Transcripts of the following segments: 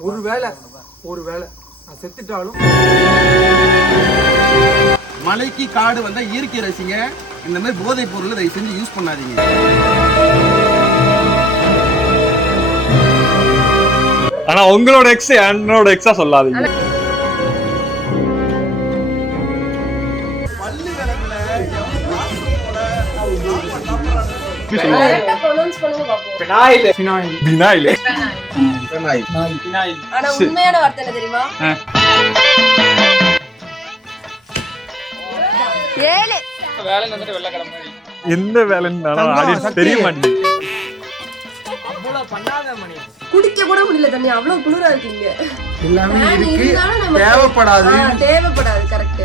ஒருவேளை நான் செத்துட்டாலும் மலைக்கு காடு வந்தா இயற்கை ரசிங்க. இந்த மாதிரி போதைப் பொருளை தயவு செஞ்சு யூஸ் பண்ணாதீங்க. ஆனா உங்களோட எக்ஸ் என்னோட எக்ஸா சொல்லாதீங்க. உண்மையான வார்த்தை என்ன தெரியுமா? எந்த வேலைன்னு தெரிய மாட்டேங்குது. குடிக்க கூட முடியல தண்ணி, அவ்வளவு குளிரா இருக்கீங்க. எல்லாமே இருக்கு, தேவைப்படாது. கரெக்ட்.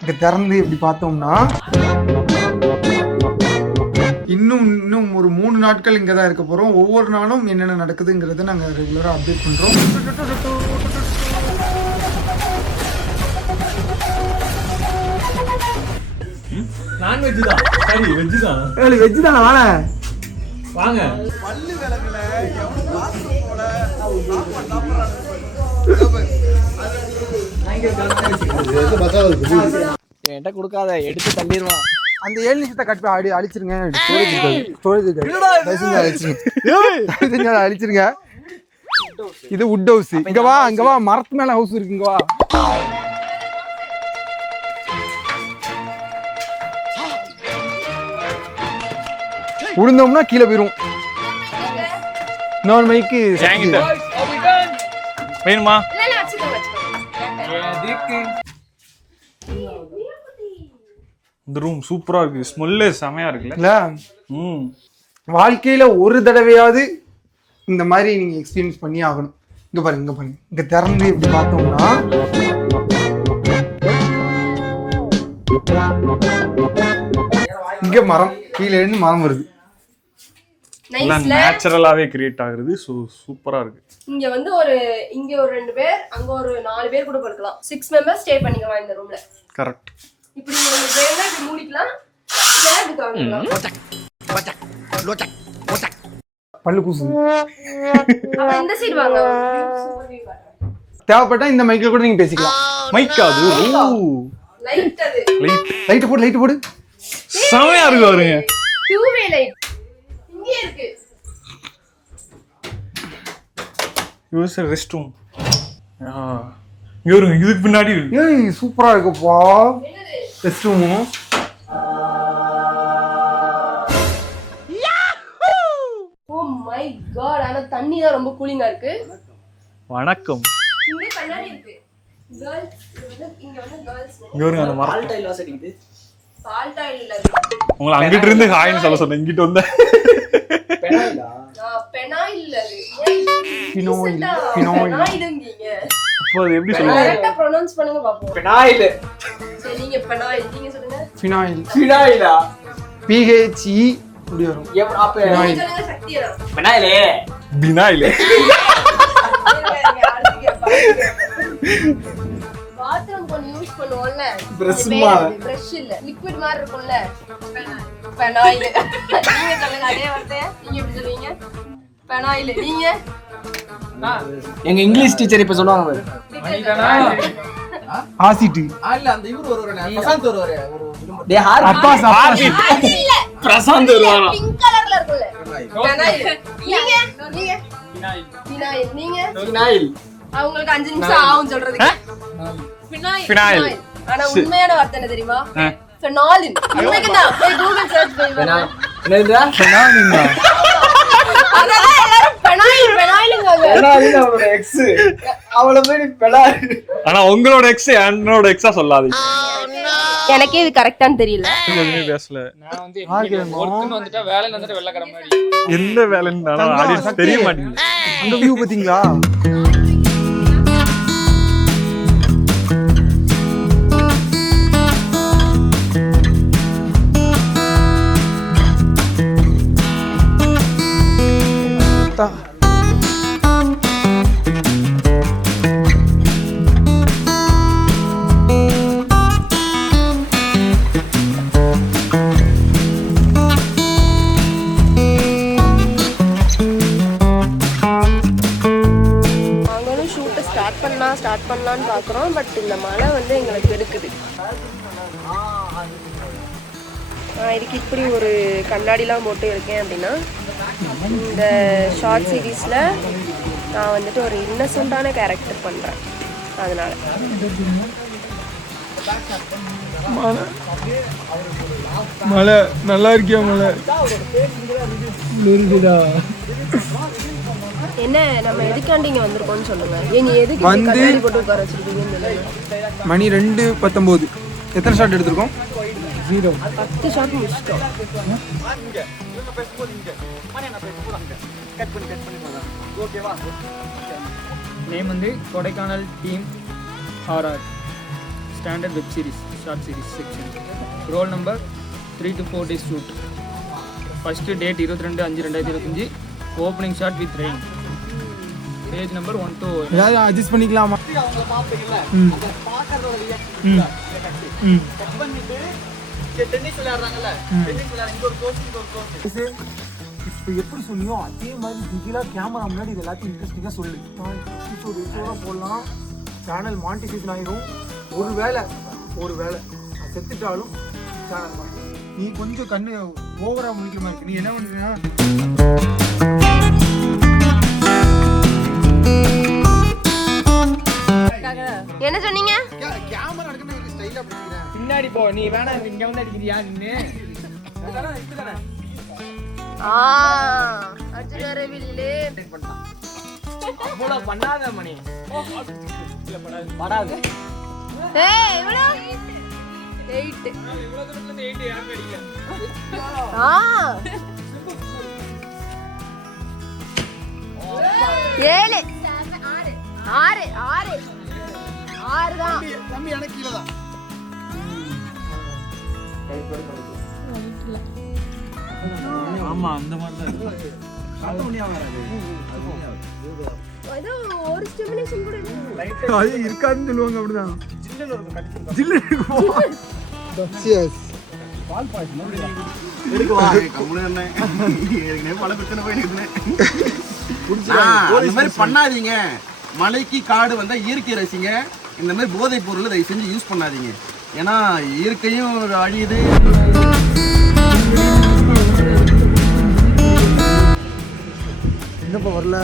இங்க திறந்து இப்படி பார்த்தோம்னா இன்னும் ஒரு 3 நாட்கள் இங்க தான் இருக்க போறோம். ஒவ்வொரு நாளும் என்னென்ன நடக்குதுங்கிறத நாங்க ரெகுலரா அப்டேட் பண்றோம். நான்வெஜ் தான். சரி, வெஜ் தான். ஏய், வெஜ் தான வாங்க. வாங்க. பல்லு விளக்குல எவ்வளவு வாசத்தோட என்கிட்ட கொடுக்காத, எடுத்து தள்ளிடுவான். அந்த 7 நிமிஷத்தை கட் அழிச்சிருங்க. அழிச்சிருங்க. இது வுட் ஹவுஸ். இங்க வா, மரத்து மேல ஹவுஸ் இருக்கு. இங்க வா. உளுந்தோம்னா கீழே போயிரும். இன்னொரு மைக்கு வேணுமா? இந்த ரூம் சூப்பரா இருக்கு. ஸ்மெல்லே செமையா இருக்குல்ல. வாழ்க்கையில ஒரு தடவையாவது இந்த மாதிரி நீங்க எக்ஸ்பீரியன்ஸ் பண்ணி ஆகணும். இங்க பாருங்க. இங்க திறந்து இப்படி பார்த்தோம்னா இங்க மரம், கீழே இருந்து மரம் வருது. நேச்சுரலாவே கிரியேட் ஆகுது. சூப்பரா இருக்கு. இங்க வந்து இங்க ஒரு 2 பேர், அங்க ஒரு 4 பேர் கூட படுக்கலாம். 6 மெம்பர்ஸ் ஸ்டே பண்ணிக்கலாம் இந்த ரூம்ல. கரெக்ட். இப்படி ஒரு பேர்ல இப்படி மூடிக்கலாம். இல்ல இதுக்கு பல்லு கூசு. அப்ப இந்த சைடு வாங்க. தேவைப்பட்டா இந்த மைக்ல கூட நீங்க பேசிக்கலாம். மைக் அது. லைட் அது. லைட் போடு. செமையா இருக்கு பாருங்க. 2-வே லைட் இங்க இருக்கு. Use rest room. இதுக்கு பின்னாடி சூப்பரா இருக்குப்பா rest room. Oh my God, ஆனா தண்ணி தான் ரொம்ப கூலிங்கா இருக்கு. வணக்கம். இங்க கண்ணாடி இருக்கு. गर्ल्स இங்க வந்து गर्ल्स. இங்க ஒரு அந்த மரம். பால் டைல் வாசடிக்குது. பால் டைல் இல்ல. உங்களை அங்கிட்ட இருந்து ஹாய்னு சொல்ல சொன்னேன். இங்கிட்ட வந்த பெனாயிலா? பெனாயில் இல்ல அது. பினாயில்ங்கீங்க. அப்போ அது எப்படி சொல்லுங்க? கரெக்ட்டா ப்ரொனவுன்ஸ் பண்ணுங்க பாப்போம். பெனாயில். சரி, நீங்க பெனாயில் நீங்க சொல்லுங்க. பினாயிலா? PHE இப்படி வரும். அப்ப நீங்க சொல்லுங்க சக்தியா. பெனாயிலே. பினாயிலே. பாத்ரூம் கொஞ்சம் யூஸ் பண்ணுவோம்ல. பிரஷ் இல்ல, லிக்விட் மாதிரி இருக்கும்ல. பெனாயில். நீங்க சொல்லுங்க அதே வார்த்தை. நீங்க எப்படி சொல்லுவீங்க? பெனாயில். நீங்க எங்க இங்கிலீஷ் டீச்சர் இப்ப சொல்லுவாங்க பாரு. ஆசிட். இல்ல அந்த இவரு ஒருவரே பிரசாந்த் ஒருவரே டேய் ஹார் அப்பா சாப்பாடு. அது இல்ல. பிரசாந்த் வருவாரா? பிங்க் கலர்ல இருக்கும்ல. பெனாயில். நீங்க பினாயில். நீங்க பினாயில். அவங்களுக்கு 5 நிமிஷம் ஆகும் சொல்றதுக்கு. பினாயில். ஆனா உண்மையான வார்த்தை என்ன தெரியுமா? ஃபெனாலின். உண்மைக்குதான். போய் கூகுள் சர்ச் பண்ணி பாருங்க. என்னதுடா? பெனாயில்ங்க. அதெல்லாம் எல்லாரும் பெனாயிலுங்காங்க. பெனாயில் அவளோட எக்ஸ். அவள போய் நீ பெனாயில். ஆனா உங்களோட எக்ஸ் என்னோட எக்ஸா சொல்லாதீங்க. எனக்கே இது கரெக்ட்டான்னு தெரியல. எதுவுமே பேசல. நான் வந்து ஒர்க்குன்னு வந்துட்டா வேலையில வந்துட்டு வெள்ளக்கார மாதிரி. எந்த வேலைன்னு ஆடியன்ஸ் தெரிய மாட்டேங்குது. அந்த வியூ பாத்தீங்களா? ஷூட் பண்ணலான்னு பார்க்குறோம். பட் இந்த மழை வந்து எங்களுக்கு எடுக்குது. இதுக்கு இப்படி ஒரு கண்ணாடிலாம் போட்டு இருக்கேன் அப்படின்னா, இந்த ஷார்ட் சீரீஸில் நான் வந்துட்டு ஒரு இன்னசென்ட்டான கேரக்டர் பண்ணுறேன். அதனால மழை நல்லா இருக்கியா? மழை இருக்குதா? என்ன நம்ம எதுக்காண்டி இங்கே வந்திருக்கோம்னு சொல்லுங்க. நீ எதுக்கு கண்ணாடி போட்டு உட்கார வச்சிருக்கீங்கன்னு சொல்லுங்க. மணி 2:19. எத்தனை ஷாட் எடுத்திருக்கோம்? 0. 10 ஷாட் முடிச்சிட்டோம். நேம் வந்து Kodaikanal team RR standard web series short series section. Roll number 3 to 4 days shoot. First date 22/5/2025. Opening shot with rain. Page number 1 to ஏதாவது அட்ஜஸ்ட் பண்ணிக்கலாமா? டென்னிஸ் விளையாடுறாங்கல்ல, டென்னிஸ் விளையாடுற ஒரு கோச். இப்போ எப்படி சொன்னியோ அதே மாதிரி டீட்டெயிலாக கேமரா முன்னாடி இது எல்லாத்தையும் இன்ட்ரெஸ்டிங்காக சொல்லு. எபிசோடாக போடலாம், சேனல் மானிட்டைசேஷன் ஆயிரும். ஒரு வேளை நான் செத்துட்டாலும் சேனல். நீ கொஞ்சம் கண்ணு ஓவரா முழிக்கிற மாதிரி இருக்கு. நீ என்ன பண்றீங்கன்னா என்ன சொன்னீங்க? கேமரா எடுக்கணும் ஸ்டைலா பிடிக்கிறேன். பின்னாடி போ. நீ வேணா இங்க வந்து அடிக்கிறியா நின்னு? அர்ஜுன் அரவில்லே அவ்வளவு பண்ணாத மணி. இல்ல படாது. ஏய் இவ்வளோ 8. இவ்வளவு தூரத்துல இருந்து 8 யாரும் அடிக்கல. 7 6 தான். தம்பி எனக்கு கீழ தான். ஆமா அந்த மாதிரி தான் இருக்கு. அது ஒரு ஸ்டிமுலேஷன் கூட இல்ல. அது இருக்காதுன்னு சொல்லுவாங்க. அப்படிதான் ஜில்லு இருக்கும். எஸ் பால் பாய்ச்சணும். எடுக்கு வா கம்முனே. ஏற்கனவே பல பிரச்சனை போயிடுதுனே. இந்த மாதிரி பண்ணாதீங்க. மலைக்கு காடு வந்தா இயற்கை ரசிங்க. இந்த மாதிரி போதைப் பொருளை தயவு செஞ்சு யூஸ் பண்ணாதீங்க. ஏன்னா இயற்கையும் அழியுது. என்னப்பா வரல?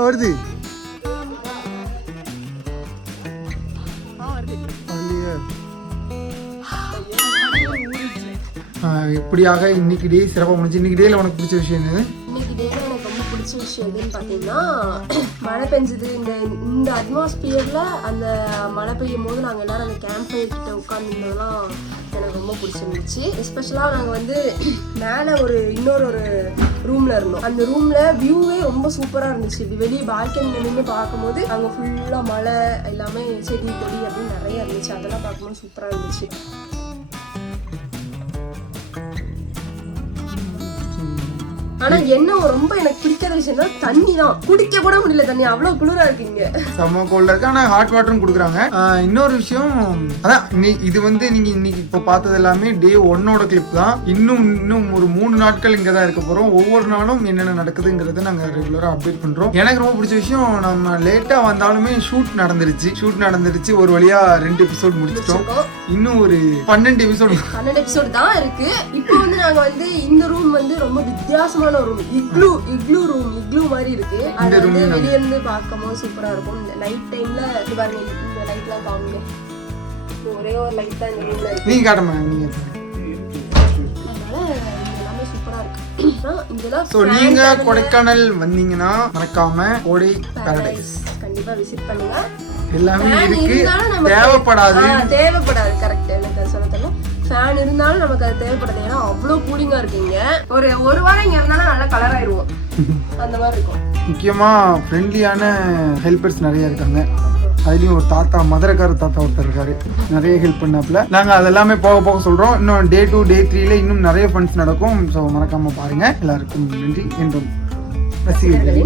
வருது. இப்படியாக இன்னைக்கு டே சிறப்பாக முடிஞ்சு. இன்னைக்கு டேல உனக்கு பிடிச்ச விஷயம் என்னது? இன்னைக்கு டேல எனக்கு ரொம்ப பிடிச்ச விஷயம் எதுன்னு பார்த்தீங்கன்னா, மழை பெஞ்சது. இந்த அட்மாஸ்பியர்ல அந்த மழை பெய்யும் போது நாங்கள் எல்லாரும் அந்த கேம்ப் ஃபயர் கிட்ட உட்காந்துருந்ததெல்லாம் எனக்கு ரொம்ப பிடிச்சிருந்துச்சு. எஸ்பெஷலாக நாங்கள் வந்து மேலே இன்னொரு ரூம்ல இருந்தோம். அந்த ரூம்ல வியூவே ரொம்ப சூப்பராக இருந்துச்சு. இப்படி வெளியே பால்கனியில் நின்று பார்க்கும்போது அங்கே ஃபுல்லாக மழை எல்லாமே செடி கொடி அப்படின்னு நிறைய இருந்துச்சு. அதெல்லாம் பார்க்கும்போது சூப்பராக இருந்துச்சு. ஆனா என்ன ரொம்ப எனக்கு பிடிக்காத விஷயம்னா தண்ணி தான். குடிக்க கூட முடியல தண்ணி, அவ்வளவு குளிரா இருக்கு இங்க. செம்ம கோல்டா இருக்கு. ஆனா ஹாட் வாட்டரும் கொடுக்குறாங்க. இன்னொரு விஷயம் அதான், இது வந்து நீங்க இன்னைக்கு இப்போ பார்த்தது எல்லாமே டே 1ஓட கிளிப் தான். இன்னும் ஒரு 3 நாட்கள் இங்க தான் இருக்க போறோம். ஒவ்வொரு நாளும் என்னென்ன நடக்குதுங்கிறத நாங்க ரெகுலரா அப்டேட் பண்றோம். எனக்கு ரொம்ப பிடிச்ச விஷயம், நம்ம லேட்டா வந்தாலுமே ஷூட் நடந்துருச்சு. ஒரு வழியா 2 எபிசோட் முடிச்சிட்டோம். இன்னும் ஒரு 12 எபிசோட் தான் இருக்கு. இப்போ வந்து நாங்க வந்து இந்த ரூம் வந்து ரொம்ப வித்தியாசமான ஒரு இக்லூ மாதிரி இருக்கு. அது வந்து வெளிய இருந்து பார்க்கும்போது சூப்பரா இருக்கும். இந்த நைட் டைம்ல இது பாருங்க, இந்த லைட்லாம் காணுங்க. ஒரே ஒரு லைட் தான் இந்த ரூம்ல இருக்கு. நீங்க காட்டுமா? நீங்க அதனால எல்லாமே சூப்பரா இருக்கு. இதெல்லாம் சோ நீங்க கொடைக்கானல் வந்தீங்கன்னா மறக்காம கோடை பாரடைஸ் கண்டிப்பா விசிட் பண்ணுங்க. எல்லாமே இருக்கு. தேவைப்படாது. கரெக்ட். எனக்கு சொல்ல தெரியல. ஃபேன் இருந்தாலும் நமக்கு அது தேவைப்படாது. ஏன்னா அவ்வளோ கூலிங்கா இருக்குங்க. ஒரு வாரம் இங்க இருந்தாலும் நல்லா கலர் ஆயிடுவோம். அந்த மாதிரி இருக்கும். முக்கியமா ஃப்ரெண்ட்லியான ஹெல்பர்ஸ் நிறைய இருக்காங்க. அதுலயும் ஒரு தாத்தா, மதுரைக்கார தாத்தா ஒருத்தர் இருக்காரு, நிறைய ஹெல்ப் பண்ணாப்புல. நாங்க அதெல்லாமே போக சொல்றோம். இன்னும் டே 2 டே 3ல இன்னும் நிறைய ஃபண்ட்ஸ் நடக்கும். ஸோ மறக்காம பாருங்க. எல்லாருக்கும் நன்றி. என்றும் ரசிகர்கள்.